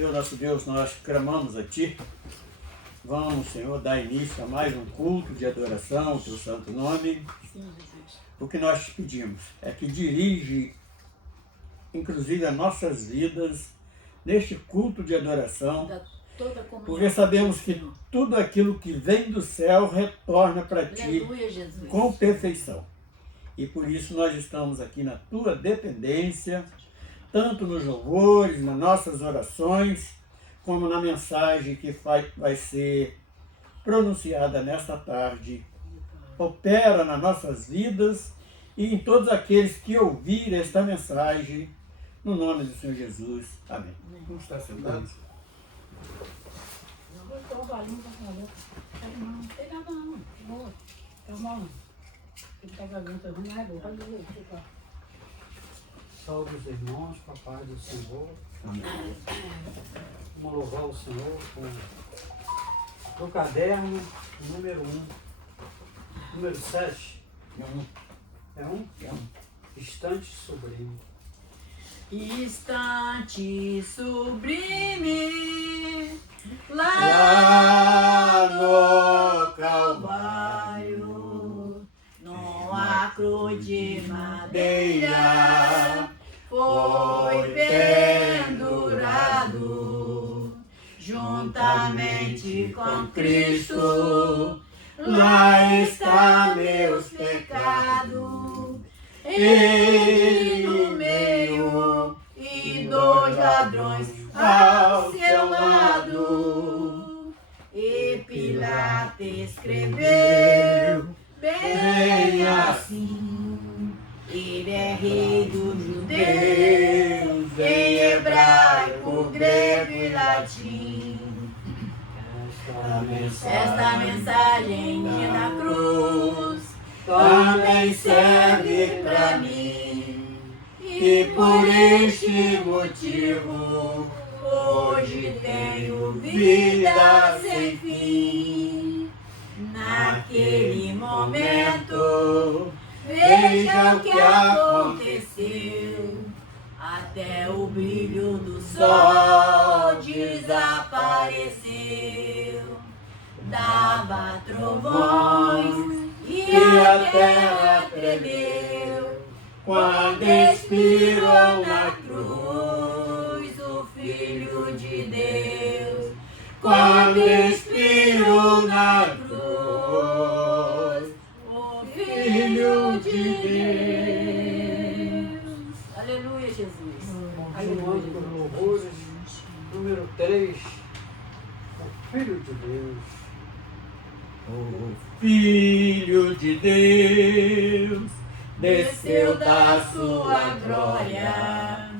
Senhor nosso Deus, nós clamamos a Ti. Vamos, Senhor, dar início a mais um culto de adoração ao Teu santo nome. O que nós te pedimos é que dirige, inclusive, as nossas vidas neste culto de adoração, porque sabemos que tudo aquilo que vem do céu retorna para Ti com perfeição. E por isso nós estamos aqui na Tua dependência, tanto nos louvores, nas nossas orações, como na mensagem que vai ser pronunciada nesta tarde. Opera nas nossas vidas e em todos aqueles que ouvirem esta mensagem, no nome do Senhor Jesus. Amém. Vamos estar sentados? Salve os irmãos, com a paz do Senhor. Amém. Vamos louvar o Senhor com o caderno número 1. Número 7. É um? É um. Estante sublime. Estante sublime, Lá lá no no Calvário, numa cruz de madeira, foi pendurado, juntamente com Cristo, lá está meus pecados. Ele no meio e dois ladrões ao seu lado. E Pilato escreveu bem assim: ele é rei dos judeus, em hebraico, grego e latim. Esta mensagem da cruz também serve para mim, e por este motivo hoje tenho vida sem fim. Naquele momento, veja o que aconteceu, até o brilho do sol desapareceu, dava trovões e a terra tremeu, quando expirou na cruz o Filho de Deus. Quando expirou na cruz o Filho de Deus. Aleluia, Jesus. Continuando com os louvores. Número 3. O Filho de Deus. O Filho de Deus desceu da sua glória,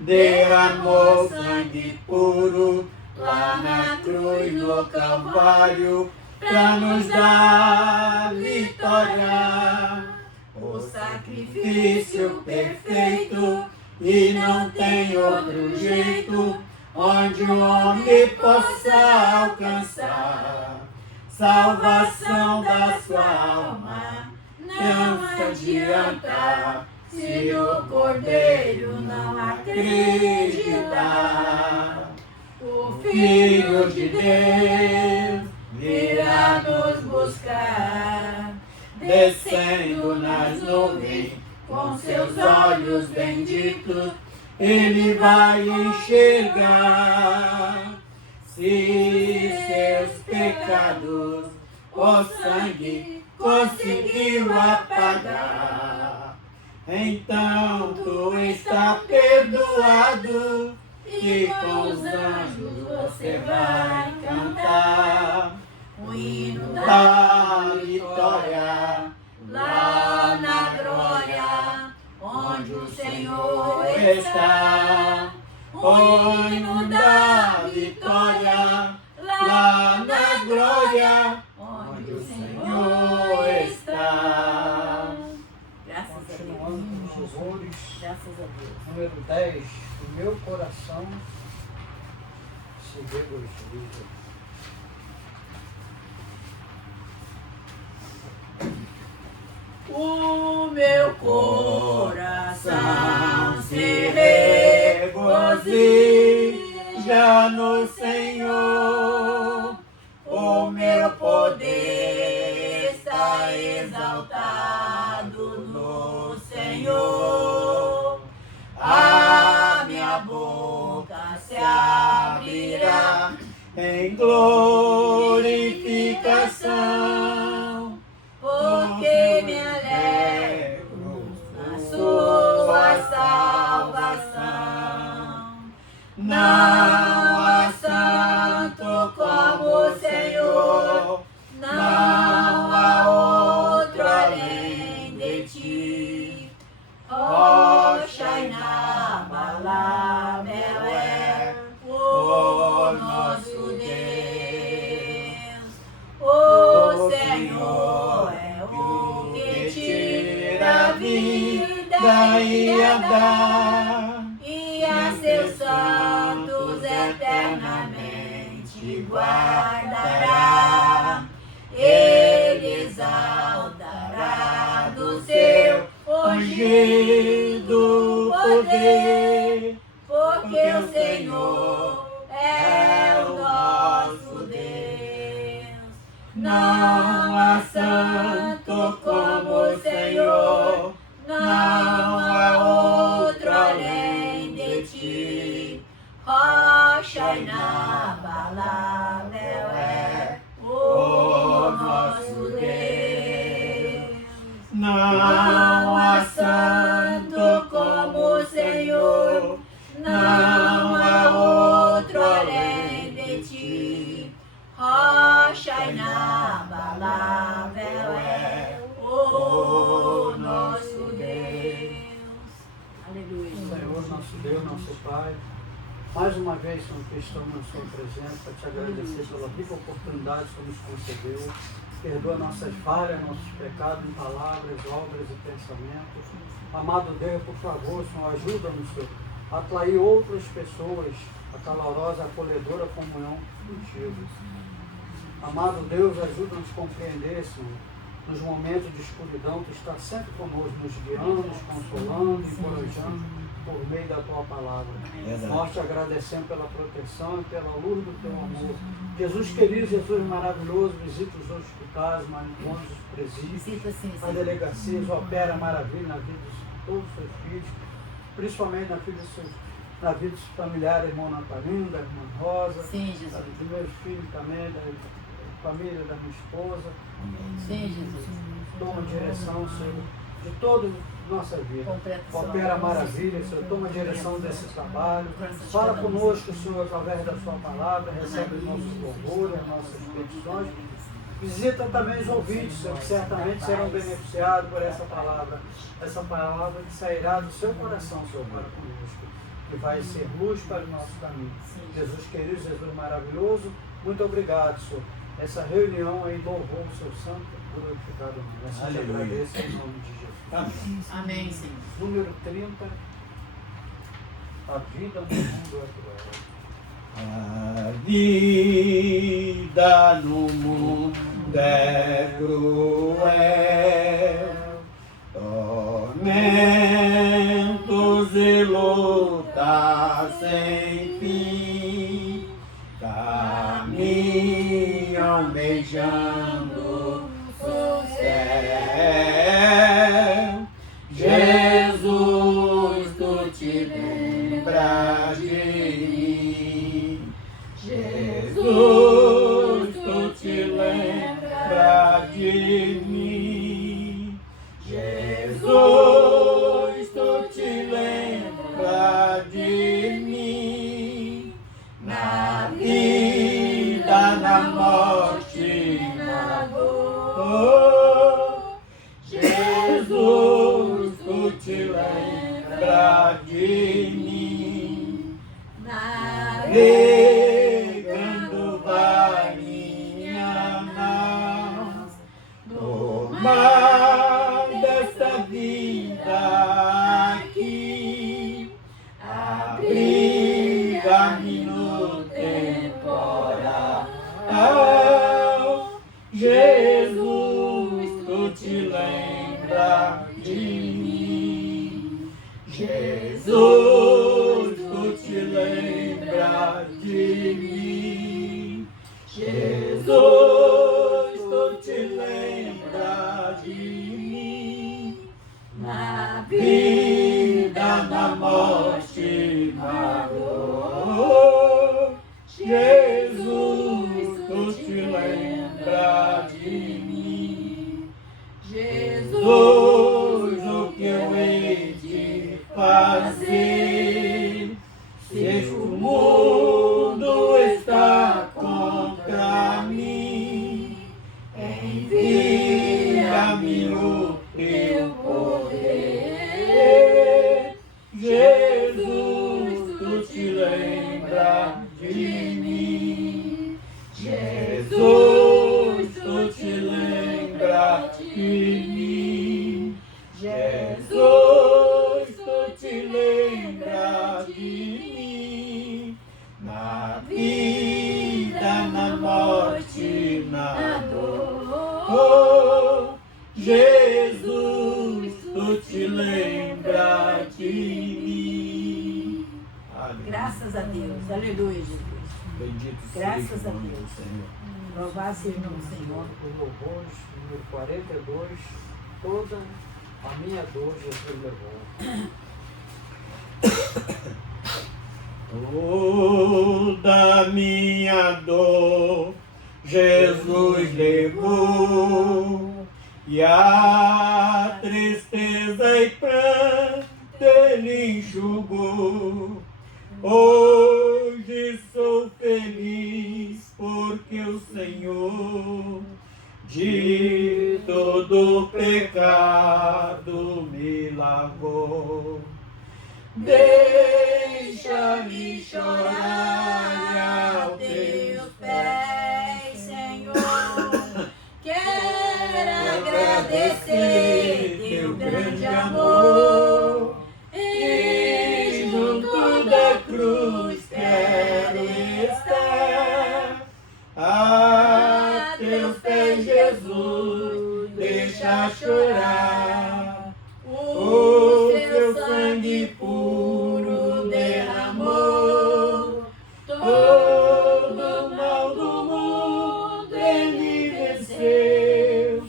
derramou sangue puro lá na cruz no Calvário, para nos dar vitória. O sacrifício perfeito, e não tem outro jeito onde o homem possa alcançar salvação da sua alma. Não adianta se o Cordeiro não acreditar. O Filho de Deus virá nos buscar, descendo nas nuvens com seus olhos benditos. Ele vai enxergar se seus pecados o sangue conseguiu apagar. Então tu está perdoado, e com os anjos você vai cantar o hino da vitória, lá na glória, onde o Senhor está. O hino da vitória, lá na glória, onde o Senhor está. Graças a Continuando com os Deus. louvores. Graças a Deus. Número 10. O meu coração se regocija. O meu coração se regozija no Senhor, O meu poder está exaltado no Senhor. A minha boca se abrirá em glorificação, porque me alegro na sua salvação. Não há santo como o Senhor, não há outro além de ti. Rocha inabalável é o nosso Deus. O Senhor é o que tira a vida e a dá. e a seus santos eternamente guardará. Ele exaltará do seu ungido poder, porque o Senhor é o nosso Deus. Não há santo como o Senhor, não há outro além de ti. Rocha inabalável é o nosso Deus. Não há santo como o Senhor, não há outro além de ti. Rocha inabalável é o nosso Deus. Aleluia. Senhor, nosso Deus, nosso Pai, mais uma vez, Senhor, que estamos na sua presença, para te agradecer pela rica oportunidade que o Senhor nos concedeu. Perdoa nossas falhas, nossos pecados em palavras, obras e pensamentos. Amado Deus, por favor, Senhor, ajuda-nos, Senhor, a atrair outras pessoas à calorosa, acolhedora comunhão contigo. Amado Deus, ajuda-nos a compreender, Senhor, nos momentos de escuridão, tu está sempre conosco, nos guiando, nos consolando, encorajando por meio da tua palavra. Nós te agradecemos pela proteção e pela luz do teu amor. Jesus querido, Jesus maravilhoso, visita os hospitais, manicomes, os presídios, as delegacias, opera maravilha na vida de todos os seus filhos, principalmente na vida dos familiares, irmão Natalino, da irmã Rosa, dos meus filhos também, da família da minha esposa. Sim, Jesus. Toma direção, Senhor, de toda a nossa vida. Opera maravilha, Senhor. Toma direção desse trabalho. Fala conosco, Senhor, através da sua palavra. Recebe os nossos louvores, as nossas petições. Visita também os ouvintes, Senhor, que certamente serão beneficiados por essa palavra. Essa palavra que sairá do seu coração, Senhor, para conosco. Que vai ser luz para o nosso caminho. Jesus querido, Jesus maravilhoso, muito obrigado, Senhor. Essa reunião em louvor ao seu santo e glorificado nome. Assim te agradeço em nome de Jesus. Amém. Amém, Senhor. Número 30. A vida no mundo é A vida no mundo é cruel, tormentos e lutas sem fim, caminham beijando o céu. Jesus, tu te lembras de mim. Jesus, tu te lembras de mim. Jesus, tu te lembras de mim. Na vida, na morte, na dor. Jesus, tu te lembras de mim. Navegando vai minha nau no mar desta vida aqui, abriga-me no temporal. Jesus, tu te lembras de mim. Jesus, tu te lembras de na vida, na morte, na dor. Jesus, tu te lembra de mim. Jesus, o que eu hei de fazer? Se este mundo está contra mim, envia-me o teu poder. Jesus, tu te lembra de mim. Jesus, tu te lembra de mim. Jesus, tu te lembra de mim. Na vida, na morte, na dor. Jesus, tu te lembra de mim. Aleluia. Graças a Deus. Aleluia, Jesus. Bendito Graças seja a o nome Deus. do Senhor. Louvado seja o nome do Senhor. Por louvores, número 42, toda a minha dor Jesus levou. Toda minha dor Jesus levou, e a tristeza e pranto Ele enxugou. Hoje sou feliz porque o Senhor de todo pecado me lavou. Deixa-me chorar aos teus pés, Senhor. Quero agradecer teu grande amor. E junto da cruz quero estar. a teus pés, Jesus, deixa chorar. O teu sangue puro derramou. Todo o mal do mundo Ele venceu.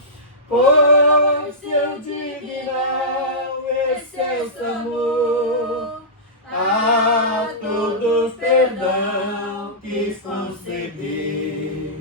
Por seu divinal excelso amor, a todos perdão quis conceder.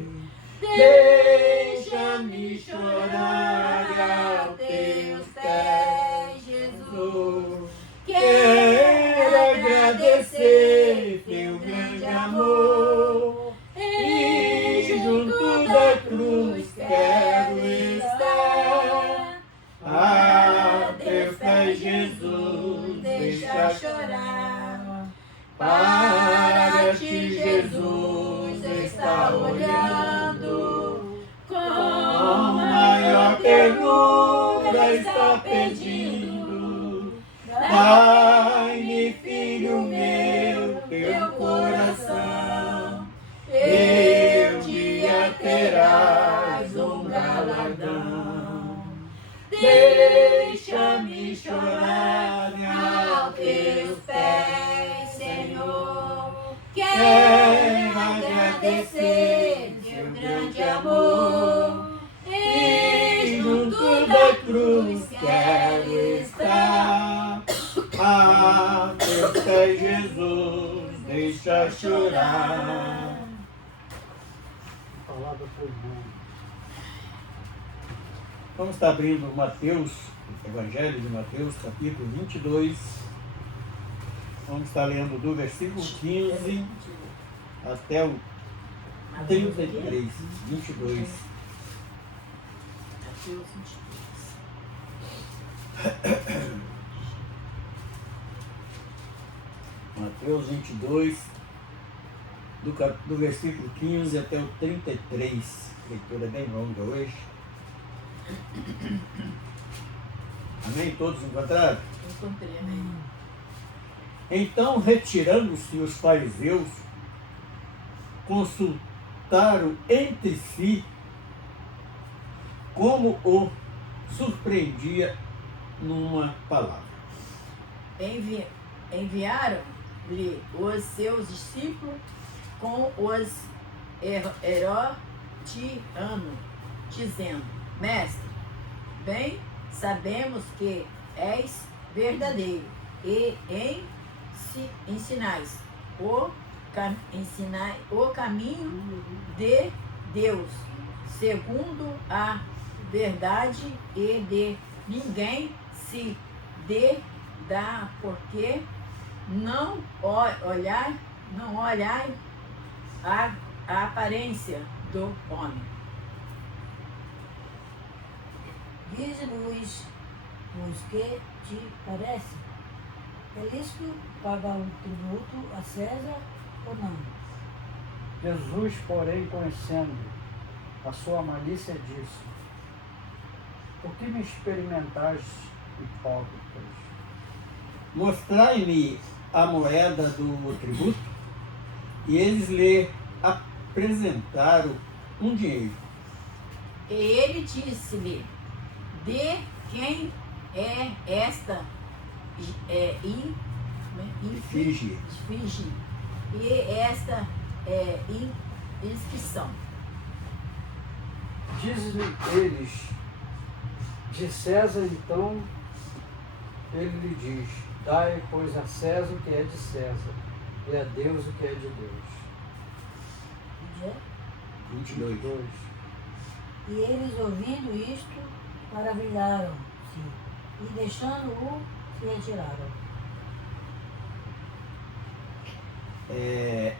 Deixa-me chorar aos teus pés, Jesus. Quero agradecer teu grande amor, e junto da cruz quero estar. A teus pés, Jesus, deixa chorar. Para ti, Jesus, está olhando, com maior ternura está pedindo. Dai-me, filho meu, teu coração, teu dia terás um galardão. Deixa-me chorar aos teus pés, Senhor. Quero agradecer teu grande amor, e junto da cruz quero estar. A teus pés, Jesus, deixa chorar. A palavra foi bom. Vamos estar abrindo Mateus, Evangelho de Mateus, capítulo 22. Vamos estar lendo do versículo 15 até o 33, 22. Mateus 22, do versículo 15 até o 33. A leitura é bem longa hoje. Amém? Todos encontraram? Encontrei, amém. Então, retirando-se os fariseus, consultaram entre si como o surpreendia numa palavra. Enviaram-lhe os seus discípulos com os herodianos, dizendo: Mestre, bem sabemos que és verdadeiro e ensinais ensinai o caminho de Deus, segundo a verdade, e de ninguém se dá, porque não olhai a aparência do homem. Diz-nos os que te parece. É lícito pagar um tributo a César ou não? Jesus, porém, conhecendo a sua malícia, disse: por que me experimentais, hipócritas? Mostrai-me a moeda do tributo. E eles lhe apresentaram um dinheiro. E ele disse-lhe: de quem é esta Efígie. e esta inscrição? Dizem eles: de César. Então ele lhe diz: dai, pois, a César o que é de César, e a Deus o que é de Deus. 22. E eles, ouvindo isto, maravilharam-se, e deixando-o, se retiraram.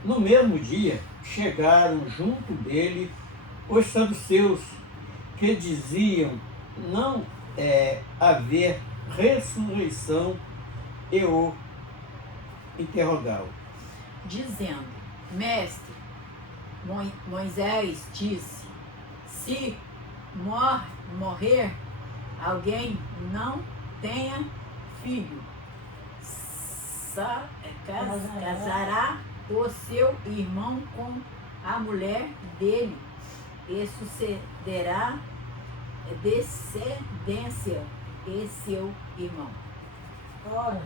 No mesmo dia, chegaram junto dele os saduceus, que diziam não haver ressurreição, e o interrogaram. Dizendo: mestre, Moisés disse: se morrer alguém não tenha filho, casará o seu irmão com a mulher dele, e sucederá descendência e seu irmão. Ora,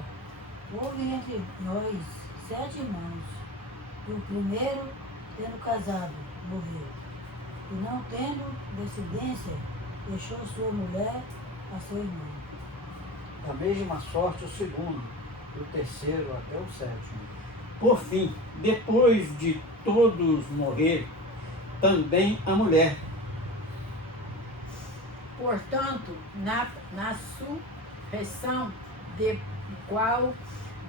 houve entre nós 7 irmãos, e o primeiro, tendo casado, morreu, e não tendo descendência, deixou sua mulher a seu irmão. Da mesma sorte o segundo, e o terceiro até o 7º. Por fim, depois de todos morrer, também a mulher. Portanto, na surreição, de qual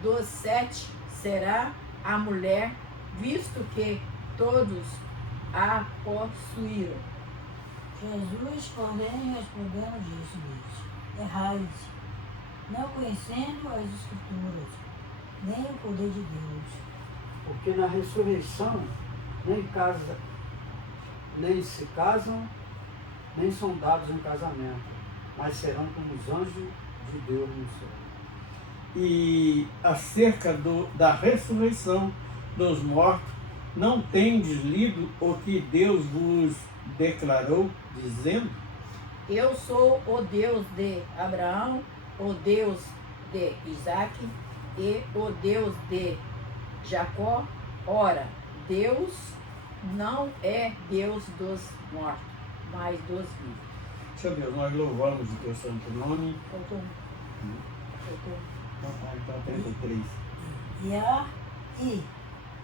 dos 7 será a mulher, visto que todos a possuíram? Jesus, porém, respondendo, disse-lhes: errais, não conhecendo as Escrituras, nem o poder de Deus. Porque na ressurreição nem se casam, nem são dados em casamento, mas serão como os anjos de Deus no céu. E acerca da ressurreição dos mortos, não tendes lido o que Deus vos declarou, dizendo: Eu sou o Deus de Abraão, o Deus de Isaque e o Deus de Jacó. Ora, Deus não é Deus dos mortos, mas dos vivos. Senhor Deus, nós louvamos o teu santo nome. Faltou. Então, 33. E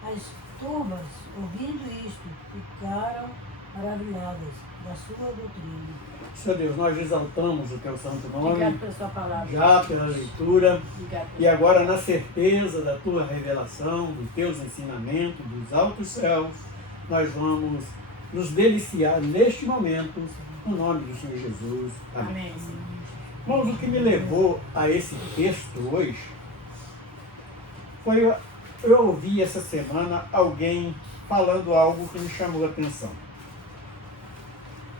as turmas, ouvindo isto, ficaram maravilhadas da sua doutrina. Senhor Deus, nós exaltamos o teu santo nome, Obrigado pela sua palavra. já pela leitura, Obrigado e agora na certeza da tua revelação, dos teus ensinamentos, dos altos céus, nós vamos nos deliciar neste momento, no nome do Senhor Jesus. Amém. Amém, Senhor. Irmãos, o que me levou a esse texto hoje foi eu ouvi essa semana alguém falando algo que me chamou a atenção.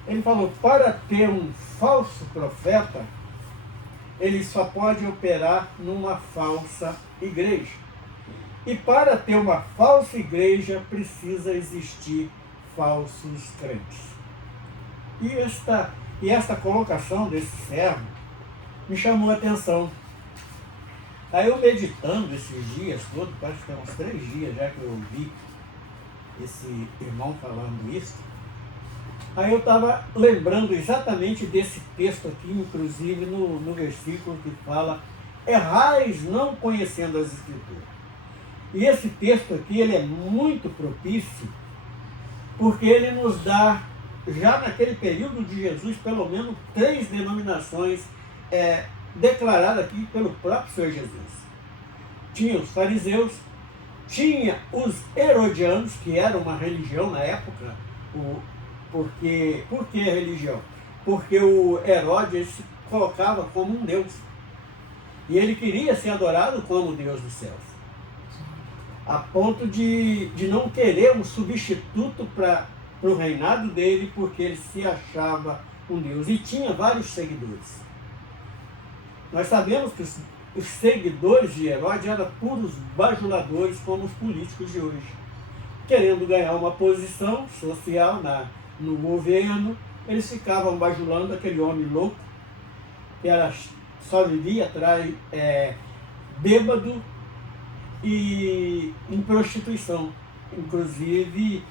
Ele falou: para ter um falso profeta, ele só pode operar numa falsa igreja. E para ter uma falsa igreja, precisa existir falsos crentes. E esta colocação desse servo me chamou a atenção. Aí eu meditando esses dias todos, parece que tem uns 3 dias já que eu ouvi esse irmão falando isso, aí eu estava lembrando exatamente desse texto aqui, inclusive no versículo que fala errais não conhecendo as Escrituras. E esse texto aqui, ele é muito propício, porque ele nos dá, já naquele período de Jesus, pelo menos 3 denominações declaradas aqui pelo próprio Senhor Jesus. Tinha os fariseus, tinha os herodianos, que era uma religião na época. Por que religião? Porque o Herodes se colocava como um Deus. E ele queria ser adorado como Deus dos céus. A ponto de não querer um substituto para o reinado dele, porque ele se achava um Deus. E tinha vários seguidores. Nós sabemos que os seguidores de Herodes eram puros bajuladores, como os políticos de hoje. Querendo ganhar uma posição social no governo, eles ficavam bajulando aquele homem louco, que só vivia atrás, bêbado e em prostituição. Inclusive,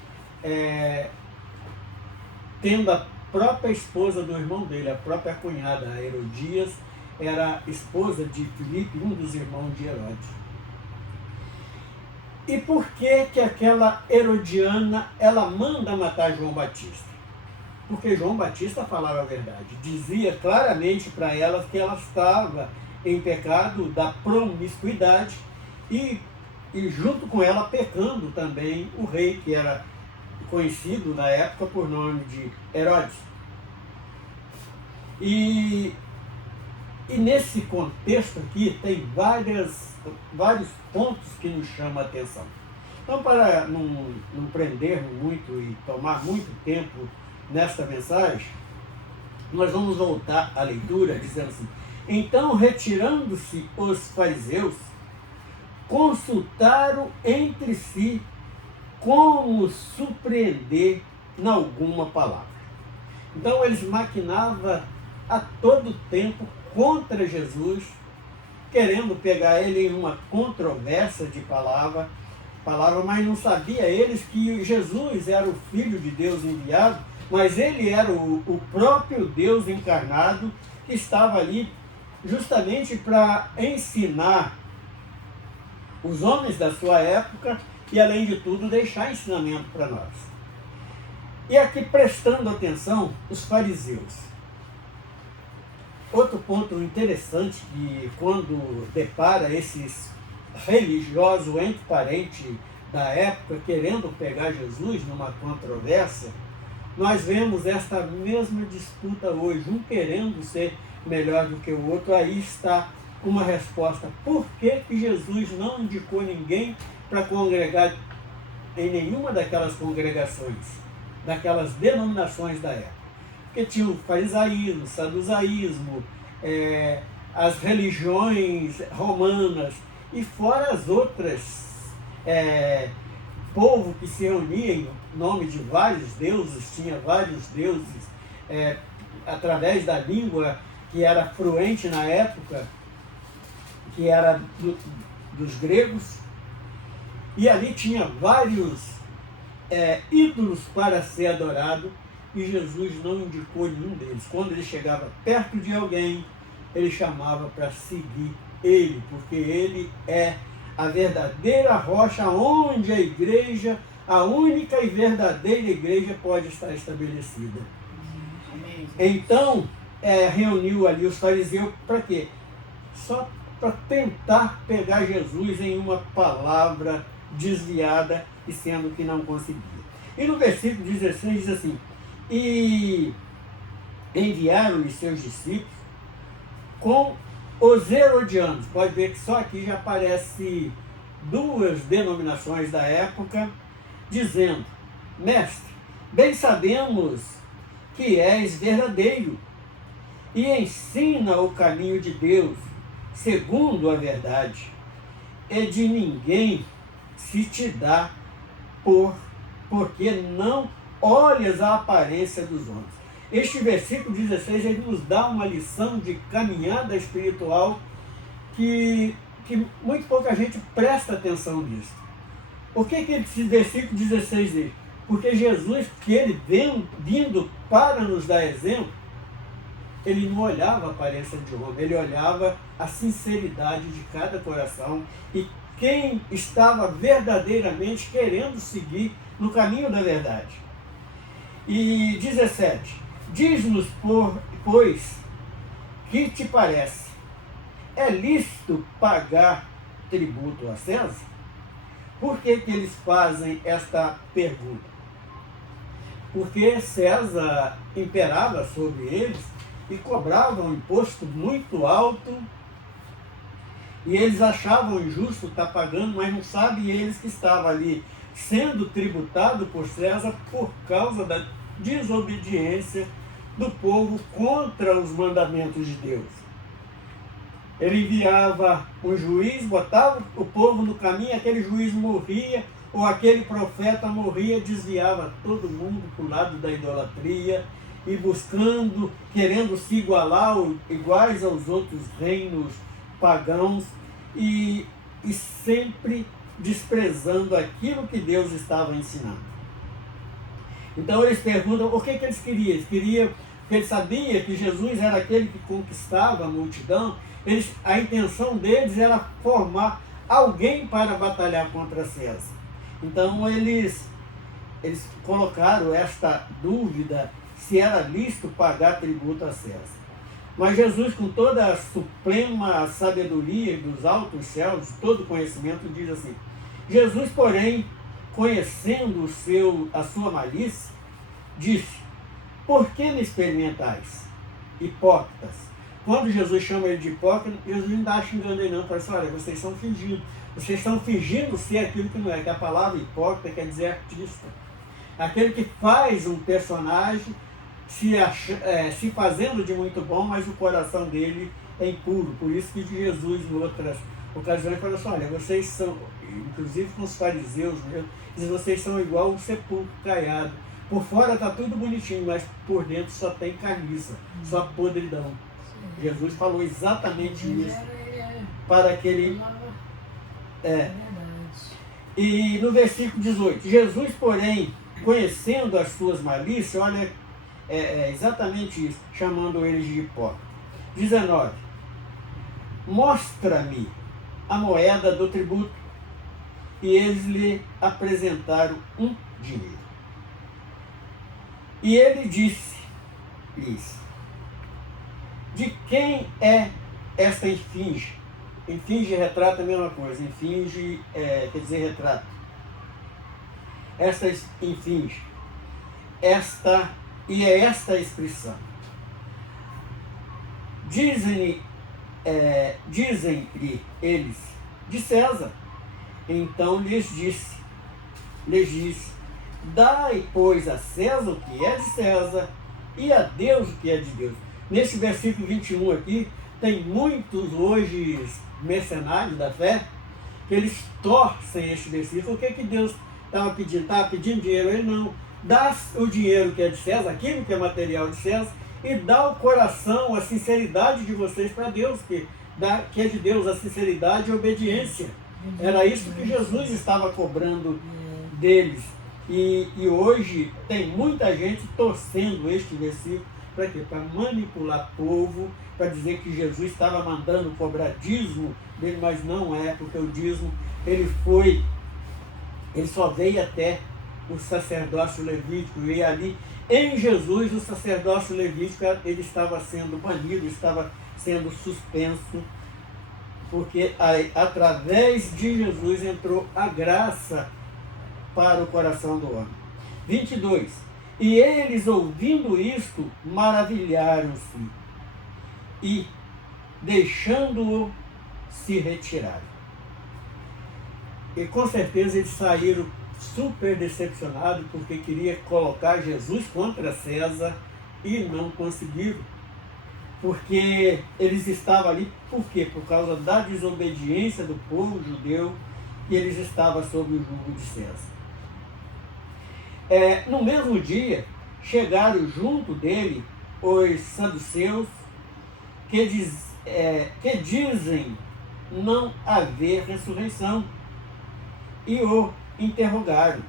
tendo a própria esposa do irmão dele, a própria cunhada, a Herodias, era esposa de Filipe, um dos irmãos de Herodes. E por que aquela Herodiana, ela manda matar João Batista? Porque João Batista falava a verdade. Dizia claramente para ela que ela estava em pecado da promiscuidade e junto com ela pecando também o rei, que era conhecido na época por nome de Herodes. E nesse contexto aqui tem vários pontos que nos chamam a atenção. Então, para não prendermos muito e tomar muito tempo nesta mensagem, nós vamos voltar à leitura dizendo assim: então, retirando-se os fariseus, consultaram entre si como surpreender em alguma palavra. Então, eles maquinavam a todo tempo contra Jesus, querendo pegar ele em uma controvérsia de palavra, mas não sabia eles que Jesus era o Filho de Deus enviado, mas ele era o próprio Deus encarnado, que estava ali justamente para ensinar os homens da sua época e, além de tudo, deixar ensinamento para nós. E aqui, prestando atenção, os fariseus. Outro ponto interessante, que quando depara esses religiosos entre parentes da época querendo pegar Jesus numa controvérsia, nós vemos esta mesma disputa hoje, um querendo ser melhor do que o outro. Aí está uma resposta. Por que Jesus não indicou ninguém para congregar em nenhuma daquelas congregações, daquelas denominações da época? Porque tinha o farisaísmo, o saducaísmo, as religiões romanas, e fora as outras, povo que se reunia em nome de vários deuses, tinha vários deuses, através da língua que era fluente na época, que era dos gregos, e ali tinha vários ídolos para ser adorado, e Jesus não indicou nenhum deles. Quando ele chegava perto de alguém, ele chamava para seguir ele, porque ele é a verdadeira rocha onde a igreja, a única e verdadeira igreja, pode estar estabelecida. Então, reuniu ali os fariseus para quê? Só para tentar pegar Jesus em uma palavra desviada, e sendo que não conseguia. E no versículo 16 diz assim: e enviaram-lhe seus discípulos com os herodianos. Pode ver que só aqui já aparece 2 denominações da época, dizendo: mestre, bem sabemos que és verdadeiro e ensina o caminho de Deus segundo a verdade, e de ninguém se te dá porque não olhas a aparência dos homens. Este versículo 16, ele nos dá uma lição de caminhada espiritual que muito pouca gente presta atenção nisso. Por que esse versículo 16 diz? Porque Jesus, que ele vindo para nos dar exemplo, ele não olhava a aparência de homem, ele olhava a sinceridade de cada coração e quem estava verdadeiramente querendo seguir no caminho da verdade. E 17, diz-nos, pois, que te parece? É lícito pagar tributo a César? Por que eles fazem esta pergunta? Porque César imperava sobre eles e cobrava um imposto muito alto e eles achavam injusto estar pagando, mas não sabem eles que estavam ali sendo tributado por César por causa da desobediência do povo contra os mandamentos de Deus. Ele enviava um juiz, botava o povo no caminho, aquele juiz morria, ou aquele profeta morria, desviava todo mundo para o lado da idolatria e buscando, querendo se igualar, iguais aos outros reinos pagãos e sempre desprezando aquilo que Deus estava ensinando. Então eles perguntam o que eles queriam. Eles queriam, porque eles sabiam que Jesus era aquele que conquistava a multidão. A intenção deles era formar alguém para batalhar contra César. Então eles colocaram esta dúvida se era lícito pagar tributo a César. Mas Jesus, com toda a suprema sabedoria dos altos céus, todo conhecimento, diz assim: Jesus, porém, conhecendo a sua malícia, disse: por que me experimentais, hipócritas? Quando Jesus chama ele de hipócrita, Jesus não está xingando ele não, fala assim: olha, vocês estão fingindo. Vocês estão fingindo ser aquilo que não é, que a palavra hipócrita quer dizer artista. Aquele que faz um personagem se fazendo de muito bom, mas o coração dele é impuro. Por isso que Jesus, em outras ocasiões, falou assim: olha, vocês são, inclusive com os fariseus mesmo, vocês são igual um sepulcro caiado. Por fora está tudo bonitinho, mas por dentro só tem carniça, só podridão. Jesus falou exatamente isso para aquele... E no versículo 18, Jesus, porém, conhecendo as suas malícias, olha, exatamente isso, chamando eles de hipócritas. 19, mostra-me a moeda do tributo. E eles lhe apresentaram um dinheiro. E ele disse-lhes: de quem é esta esfinge? Esfinge retrata a mesma coisa. Esfinge quer dizer retrato. Esta esfinge. E é esta a expressão. Dizem-lhe eles: de César. Então lhes disse: dai, pois, a César o que é de César e a Deus o que é de Deus. Nesse versículo 21 aqui, tem muitos hoje mercenários da fé que eles torcem este versículo. O que Deus estava pedindo? Estava pedindo dinheiro? Ele não. Dá o dinheiro que é de César, aquilo que é material de César, e dá o coração, a sinceridade de vocês para Deus, que é de Deus, a sinceridade e a obediência. Era isso que Jesus estava cobrando deles. E hoje tem muita gente torcendo este versículo para quê? Para manipular o povo, para dizer que Jesus estava mandando cobrar dízimo dele, mas não é, porque o dízimo ele só veio até o sacerdócio levítico, e ali em Jesus o sacerdócio levítico ele estava sendo banido, estava sendo suspenso, porque através de Jesus entrou a graça para o coração do homem. 22. E eles, ouvindo isto, maravilharam-se e, deixando-o, se retiraram. E com certeza eles saíram super decepcionados, porque queria colocar Jesus contra César e não conseguiram. Porque eles estavam ali, por quê? Por causa da desobediência do povo judeu, e eles estavam sob o jugo de César. No mesmo dia, chegaram junto dele os saduceus, que dizem não haver ressurreição, e o interrogaram.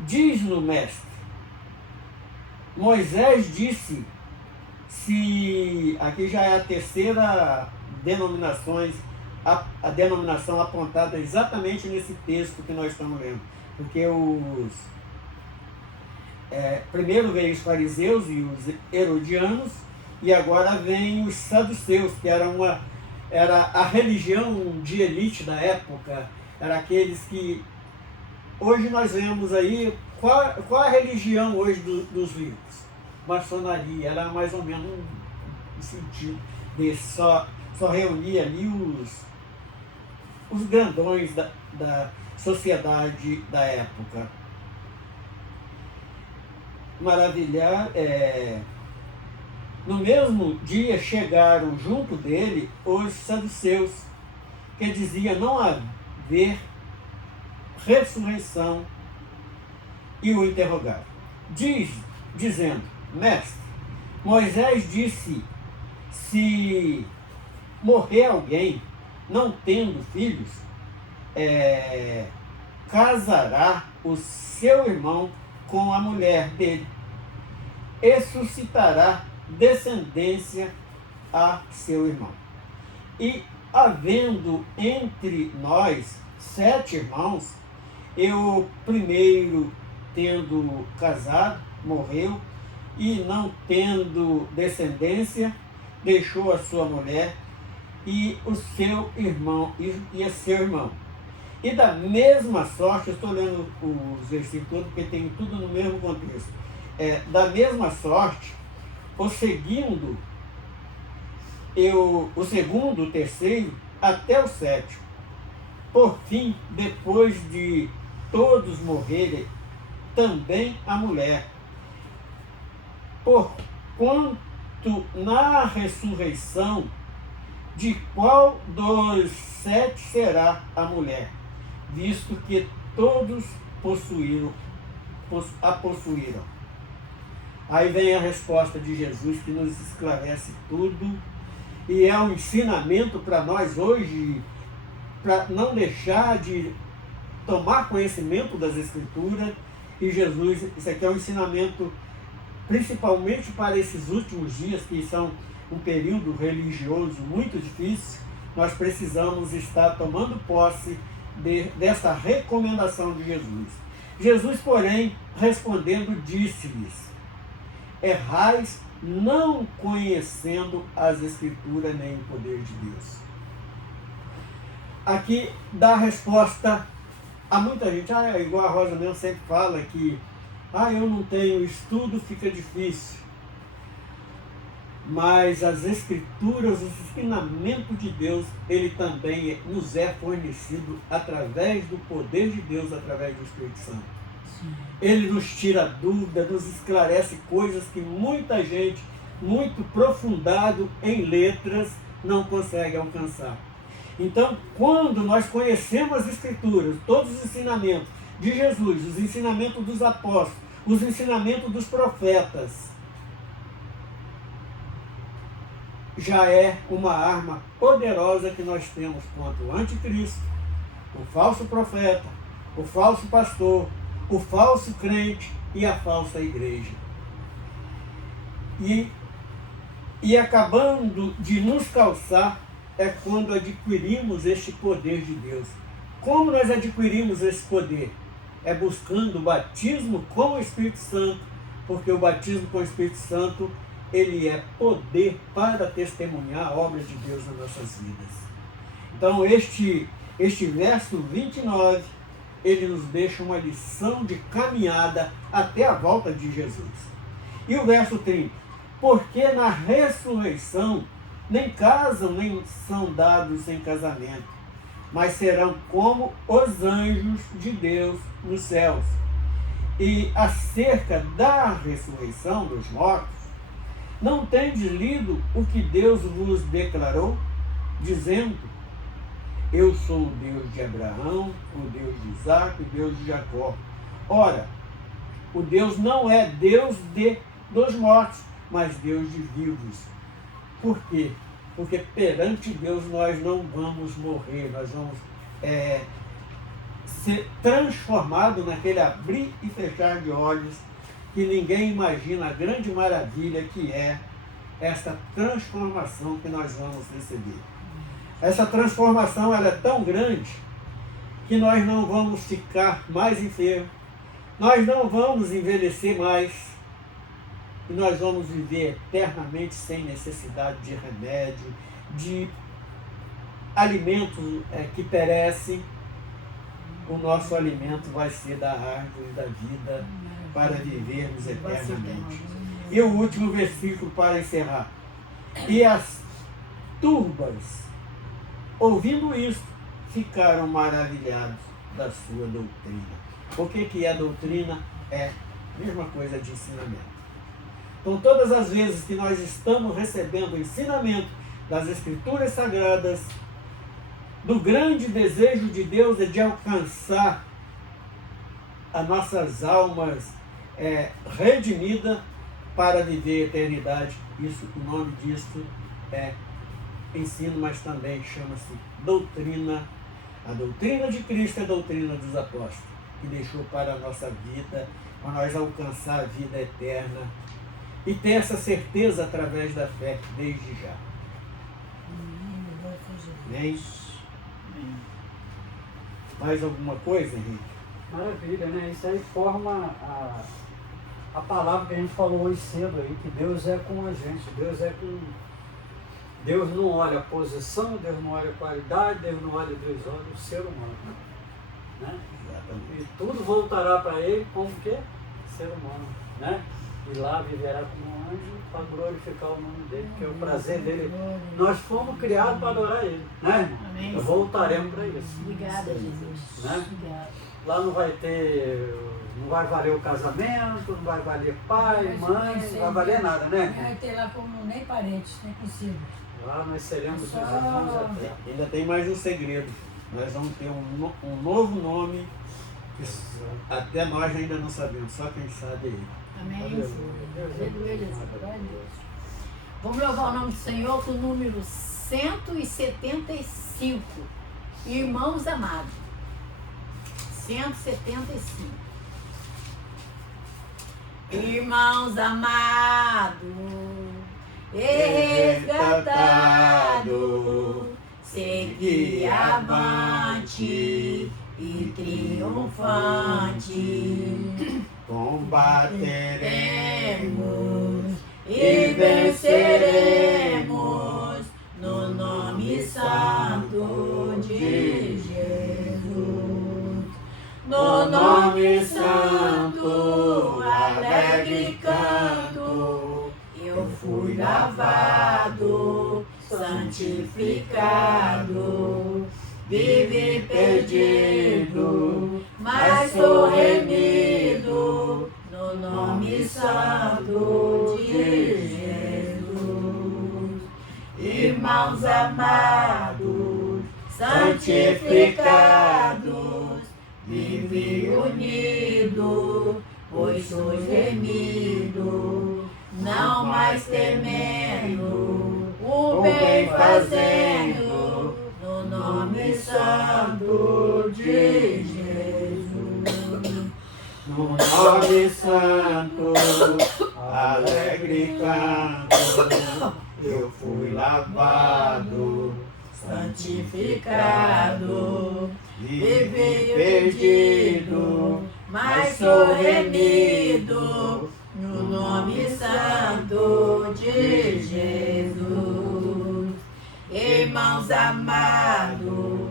Diz-no, mestre: Moisés disse se aqui já é a terceira a denominação apontada exatamente nesse texto que nós estamos lendo. Porque primeiro veio os fariseus e os herodianos, e agora vem os saduceus, que era a religião de elite da época, era aqueles que hoje nós vemos aí. Qual a religião hoje dos ricos? Maçonaria, era mais ou menos um sentido desse, só reunia ali os grandões da sociedade da época. Maravilhar, no mesmo dia chegaram junto dele os saduceus, que diziam não haver ressurreição, e o interrogaram, dizendo: mestre, Moisés disse, se morrer alguém não tendo filhos, casará o seu irmão com a mulher dele e suscitará descendência a seu irmão. E havendo entre nós 7 irmãos, e o primeiro, tendo casado, morreu, e não tendo descendência, deixou a sua mulher e o seu irmão e a seu irmão. E da mesma sorte, eu estou lendo os versículos todos porque tem tudo no mesmo contexto. Da mesma sorte, o segundo, o terceiro, até o 7º. Por fim, depois de todos morrerem, também a mulher. Porquanto na ressurreição, de qual dos 7 será a mulher, visto que todos a possuíram? Aí vem a resposta de Jesus, que nos esclarece tudo, e é um ensinamento para nós hoje, para não deixar de tomar conhecimento das Escrituras. E Jesus, isso aqui é um ensinamento principalmente para esses últimos dias, que são um período religioso muito difícil. Nós precisamos estar tomando posse dessa recomendação de Jesus. Jesus, porém, respondendo, disse-lhes: errais, não conhecendo as Escrituras nem o poder de Deus. Aqui dá a resposta a muita gente. Igual a Rosa mesmo sempre fala que eu não tenho estudo, fica difícil. Mas as Escrituras, o ensinamento de Deus, ele também nos é fornecido através do poder de Deus, através do Espírito Santo. Sim. Ele nos tira dúvida, nos esclarece coisas que muita gente, muito aprofundado em letras, não consegue alcançar. Então, quando nós conhecemos as Escrituras, todos os ensinamentos de Jesus, os ensinamentos dos apóstolos, os ensinamentos dos profetas, já é uma arma poderosa que nós temos contra o anticristo, o falso profeta, o falso pastor, o falso crente e a falsa igreja. E acabando de nos calçar é quando adquirimos este poder de Deus. Como nós adquirimos esse poder? É buscando o batismo com o Espírito Santo, porque o batismo com o Espírito Santo, ele é poder para testemunhar a obra de Deus nas nossas vidas. Então, este verso 29, ele nos deixa uma lição de caminhada até a volta de Jesus. E o verso 30, porque na ressurreição nem casam, nem são dados em casamento, mas serão como os anjos de Deus nos céus. E acerca da ressurreição dos mortos, não tendes lido o que Deus vos declarou, dizendo: eu sou o Deus de Abraão, o Deus de Isaac, o Deus de Jacó. Ora, o Deus não é Deus dos mortos, mas Deus de vivos. Por quê? Porque perante Deus nós não vamos morrer, nós vamos ser transformados naquele abrir e fechar de olhos, que ninguém imagina a grande maravilha que é esta transformação que nós vamos receber. Essa transformação ela é tão grande que nós não vamos ficar mais enfermos, nós não vamos envelhecer mais e nós vamos viver eternamente sem necessidade de remédio, de alimentos que perecem. O nosso alimento vai ser da árvore da vida para vivermos eternamente. E o último versículo para encerrar. E as turbas, ouvindo isso, ficaram maravilhados da sua doutrina. O que é doutrina? É a mesma coisa de ensinamento. Então, todas as vezes que nós estamos recebendo o ensinamento das Escrituras Sagradas, do grande desejo de Deus é de alcançar as nossas almas redimidas para viver a eternidade. Isso, o nome disso é ensino, mas também chama-se doutrina. A doutrina de Cristo é a doutrina dos apóstolos, que deixou para a nossa vida, para nós alcançar a vida eterna e ter essa certeza através da fé desde já. Amém? Mais alguma coisa, Henrique? Maravilha, né? Isso aí forma a palavra que a gente falou hoje cedo aí, que Deus é com a gente, Deus não olha a posição, Deus não olha a qualidade, Deus não olha Deus olha o ser humano. Né? E tudo voltará para Ele como que? Ser humano. Né? E lá viverá como um anjo para glorificar o nome dele, que é o prazer dele. Nós fomos criados para adorar Ele. Né? Amém. Voltaremos para isso. Obrigada, Jesus. Né? Obrigada. Lá não vai valer o casamento, não vai valer pai, mãe, não vai valer nada, Não vai né? ter lá como nem parentes, nem possível. Lá nós seremos os Só- irmãos até. Ainda tem mais um segredo. Nós vamos ter um novo nome que até nós ainda não sabemos, só quem sabe é Ele. Amém. Aleluia. Aleluia, Jesus. Glória a Deus. Vamos louvar o nome do Senhor com o número 175. Irmãos amados. 175. Irmãos amados, resgatado, segui avante e triunfante, Combateremos e venceremos no nome santo de Jesus. No nome santo, alegre canto, eu fui lavado, santificado, vive perdido, mas sou remido, no nome santo de Jesus. Irmãos amados, santificados, vive unido, pois sois remido, não mais temendo, o bem fazendo, no nome santo de Jesus. no nome santo, alegre canto, eu fui lavado, Santificado, vive perdido, mas sou remido, no nome santo de Jesus. Irmãos amados,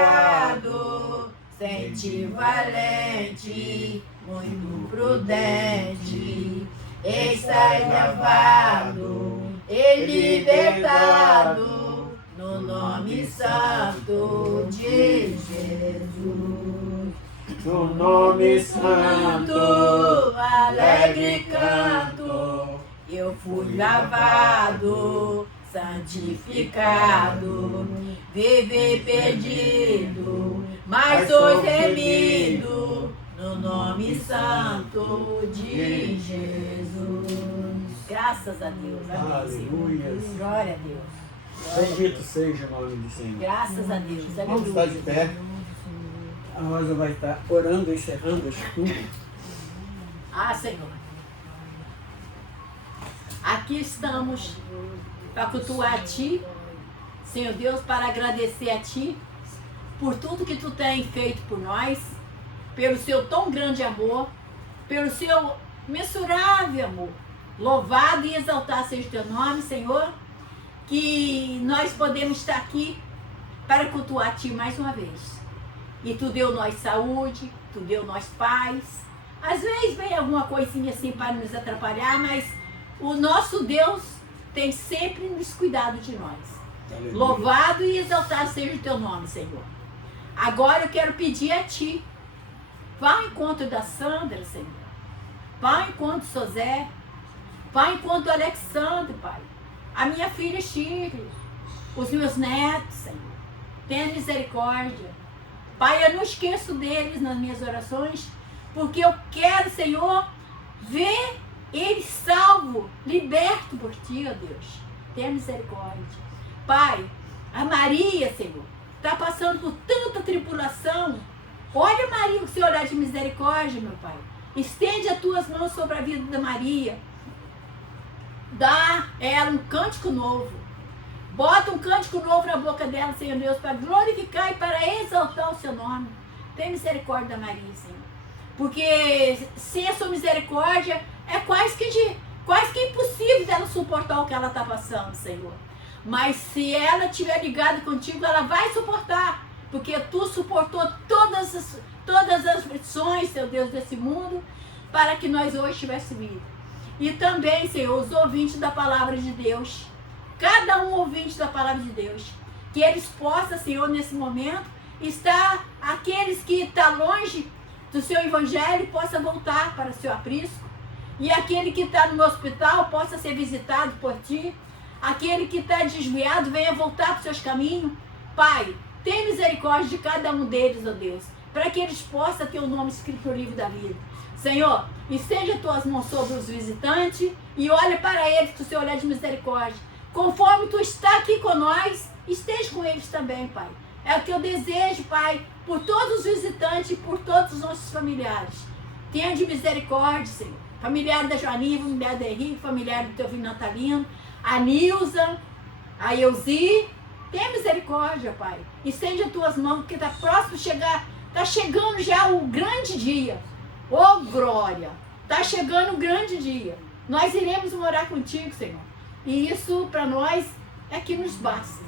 purificado, sente valente, muito prudente, estai lavado e libertado, no nome santo de Jesus. no nome santo, Santo, alegre canto, eu fui lavado, santificado, vive perdido, mas sou remido, no nome santo de Jesus. Graças a Deus, amém, Senhor. Aleluia. Glória a Deus. Bendito seja o nome do Senhor. Graças a Deus, Vamos estar de aleluia. pé. A Rosa vai estar orando, encerrando o estudo. Ah, Senhor. Aqui estamos para cultuar a Ti, Senhor Deus, para agradecer a Ti por tudo que Tu tem feito por nós, pelo Seu tão grande amor, pelo Seu mensurável amor. Louvado e exaltado seja o Teu nome, Senhor, que nós podemos estar aqui para cultuar a Ti mais uma vez. E Tu deu nós saúde, Tu deu nós paz. Às vezes vem alguma coisinha assim para nos atrapalhar, mas o nosso Deus tem sempre nos cuidado de nós. Aleluia. Louvado e exaltado seja o Teu nome, Senhor. Agora eu quero pedir a Ti, vá ao encontro da Sandra, Senhor. Vá ao encontro do Sozé. Vá ao encontro do Alexandre, Pai. A minha filha Shirley. Os meus netos, Senhor. Tenha misericórdia. Pai, eu não esqueço deles nas minhas orações, porque eu quero, Senhor, ver eles salvos, libertos por Ti, ó Deus. Tenha misericórdia. Pai, a Maria, Senhor, está passando por tanta tribulação. Olha, Maria, com o seu olhar de misericórdia, meu Pai. Estende as Tuas mãos sobre a vida da Maria. Dá a ela um cântico novo. Bota um cântico novo na boca dela, Senhor Deus, para glorificar e para exaltar o Seu nome. Tem misericórdia da Maria, Senhor. Porque sem a Sua misericórdia é quase que impossível dela suportar o que ela está passando, Senhor. Mas se ela estiver ligada contigo, ela vai suportar. Porque Tu suportou todas as aflições, Seu Deus, desse mundo, para que nós hoje tivéssemos vida. E também, Senhor, os ouvintes da palavra de Deus, cada um ouvinte da palavra de Deus, que eles possam, Senhor, nesse momento, estar, aqueles que estão longe do Seu Evangelho, possam voltar para o Seu aprisco, e aquele que está no hospital possa ser visitado por Ti, aquele que está desviado venha voltar para os seus caminhos. Pai, tem misericórdia de cada um deles, ó Deus, para que eles possam ter o nome escrito no livro da vida. Senhor, estende as Tuas mãos sobre os visitantes e olha para eles com o Seu olhar de misericórdia. Conforme Tu está aqui com nós, esteja com eles também, Pai. É o que eu desejo, Pai, por todos os visitantes e por todos os nossos familiares. Tenha de misericórdia, Senhor. Familiar da Joaninha, familiar do Henrique, familiar do Teu filho Natalino, a Nilza, a Euzi. Tenha misericórdia, Pai. Estende as Tuas mãos, porque está próximo de chegar. Está chegando já o grande dia. Oh, glória! Está chegando o grande dia. Nós iremos morar contigo, Senhor. E isso para nós é que nos basta.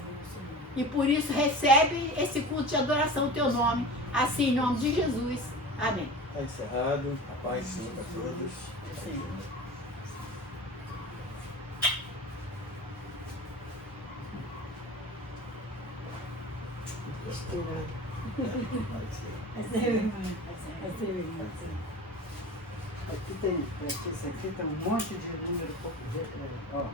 E por isso recebe esse culto de adoração ao Teu nome. Assim, em nome de Jesus. Amém. Está encerrado. A paz sim para todos. Sim. Aqui tem um monte de número. Ó.